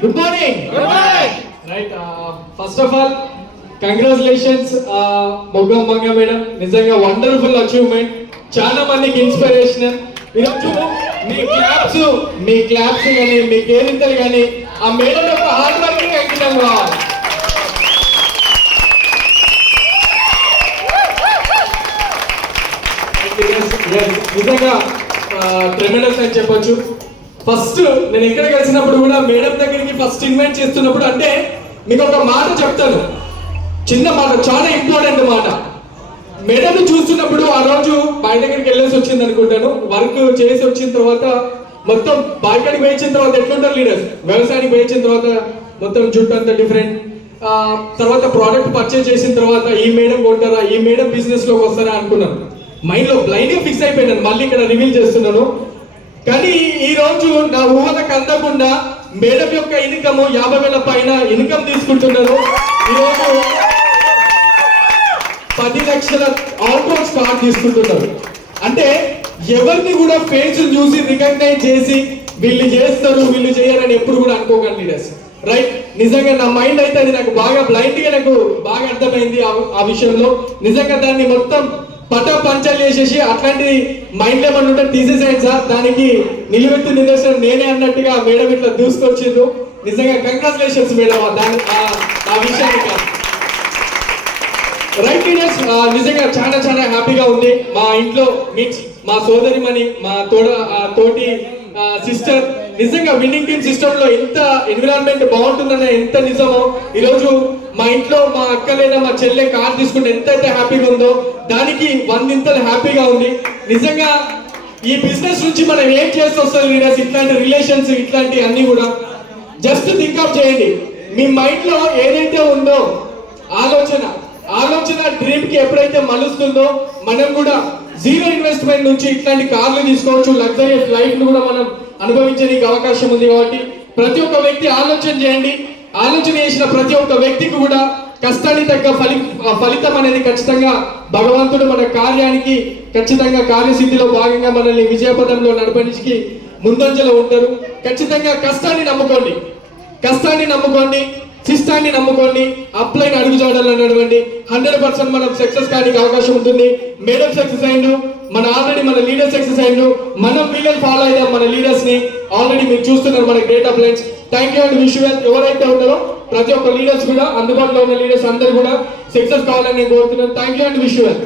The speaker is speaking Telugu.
Good morning. Good morning. Right. First of all, congratulations, Mogam Manga Madam. నిజంగా వండర్ఫుల్ అచీవ్మెంట్. చాలా మందికి ఇన్స్పిరేషనల్. ఈరోజు మీ క్లాప్స్ కానీ మీ కేరింతలు కానీ ఆ మేడం యొక్క హార్డ్ వర్కింగ్ అంకితం కావాలి. నిజంగా ట్రెమెండస్ అని చెప్పొచ్చు. ఫస్ట్ నేను ఎక్కడ కలిసినప్పుడు కూడా మేడం దగ్గరికి ఫస్ట్ ఇన్వైట్ చేస్తున్నప్పుడు అంటే మీకు ఒక మాట చెప్తాను, చిన్న మాట, చాలా ఇంపార్టెంట్ మాట. మేడం చూస్తున్నప్పుడు ఆ రోజు బాయ్ దగ్గరికి వెళ్ళేసి వచ్చింది అనుకుంటాను, వర్క్ చేసి వచ్చిన తర్వాత మొత్తం బాయ్కాడికి వేయించిన తర్వాత ఎట్లుంటారు లీడర్స్, వ్యవసాయానికి వేయించిన తర్వాత మొత్తం జుట్టు అంతా డిఫరెంట్, తర్వాత ప్రోడక్ట్ పర్చేజ్ చేసిన తర్వాత ఈ మేడం కొంటారా, ఈ మేడం బిజినెస్ లోకి వస్తారా అనుకున్నాను. మైండ్ లో బ్లైండ్ గా ఫిక్స్ అయిపోయినాను. మళ్ళీ ఇక్కడ రివీల్ చేస్తున్నాను. కానీ ఈ రోజు నా ఊహలకు అందకుండా మేడం యొక్క ఇన్కమ్ 50,000 పైన ఇన్కమ్ తీసుకుంటున్నారు. ఈరోజు 10 లక్షల ఆల్మోస్ట్ కార్డ్ తీసుకుంటున్నారు. అంటే ఎవరిని కూడా ఫేస్ చూసి రికగ్నైజ్ చేసి వీళ్ళు చేస్తారు వీళ్ళు చేయరని ఎప్పుడు కూడా అనుకోకండి లీడర్స్. రైట్. నిజంగా నా మైండ్ అయితే అది నాకు బాగా బ్లైండ్ గా నాకు బాగా అర్థమైంది ఆ విషయంలో. నిజంగా దాన్ని మొత్తం పంచలు చేసేసి అట్లాంటి మైండ్ ఏమన్నా ఉంటే తీసేసేయండి సార్, దానికి నిలువెత్తు నిదర్శనం నేనే అన్నట్టుగా మేడం ఇట్లా దూసుకొచ్చిండు. నిజంగా కంగ్రాచులేషన్స్ మేడం ఆ విషయానికి. రైట్ లీడర్స్, నిజంగా చాలా చాలా హ్యాపీగా ఉంది. మా ఇంట్లో మీన్స్ మా సోదరిమణి, మా తోటి సిస్టర్, నిజంగా విన్నింగ్ టీమ్ సిస్టమ్ లో ఎంత ఎన్విరాన్మెంట్ బాగుంటుందనే ఎంత నిజమో, ఈరోజు మా ఇంట్లో మా అక్క లేదా మా చెల్లె కార్ తీసుకుంటే ఎంతైతే హ్యాపీగా ఉందో దానికి 100 హ్యాపీగా ఉంది. నిజంగా ఈ బిజినెస్ నుంచి మనం ఏం చేసి వస్తుంది లీడర్స్, ఇట్లాంటి రిలేషన్స్ ఇట్లాంటి అన్ని కూడా జస్ట్ థింక్ ఆఫ్ చేయండి. మీ మైండ్ లో ఏదైతే ఉందో ఆలోచన డ్రీమ్ కి ఎప్పుడైతే మలుస్తుందో మనం కూడా జీరో ఇన్వెస్ట్మెంట్ నుంచి ఇట్లాంటి కార్లు తీసుకోవచ్చు, లగ్జరియస్ లైఫ్ ను కూడా మనం అనుభవించడానికి అవకాశం ఉంది. కాబట్టి ప్రతి ఒక్క వ్యక్తి ఆలోచన చేయండి. ఆలోచన చేసిన ప్రతి ఒక్క వ్యక్తికి కూడా కష్టానికి తగ్గ ఫలితం అనేది ఖచ్చితంగా భగవంతుడు మన కార్యానికి ఖచ్చితంగా కార్యసిద్ధిలో భాగంగా మనల్ని విజయపదంలో నడపడానికి ముందంజలో ఉంటారు. ఖచ్చితంగా కష్టాన్ని నమ్ముకోండి, సిస్టాన్ని నమ్ముకోండి, అప్లైన్ అడుగుజాడల్లో నడవండి. 100% మనం సక్సెస్ కానికి అవకాశం ఉంటుంది. మేడం సక్సెస్ అయిండు, మన లీడర్ సక్సెస్ అయిండు, మనం వీళ్ళని ఫాలో అయిదాం మన లీడర్స్ ని. ఆల్రెడీ మీరు చూస్తున్నారు మన great అప్లైన్స్. Thank you and wish you well. ఎవరైతే ఉన్నారో ప్రతి ఒక్క లీడర్స్ కూడా, అందుబాటులో ఉన్న లీడర్స్ అందరూ కూడా సక్సెస్ కావాలని నేను కోరుతున్నాను. Thank you and wish you well.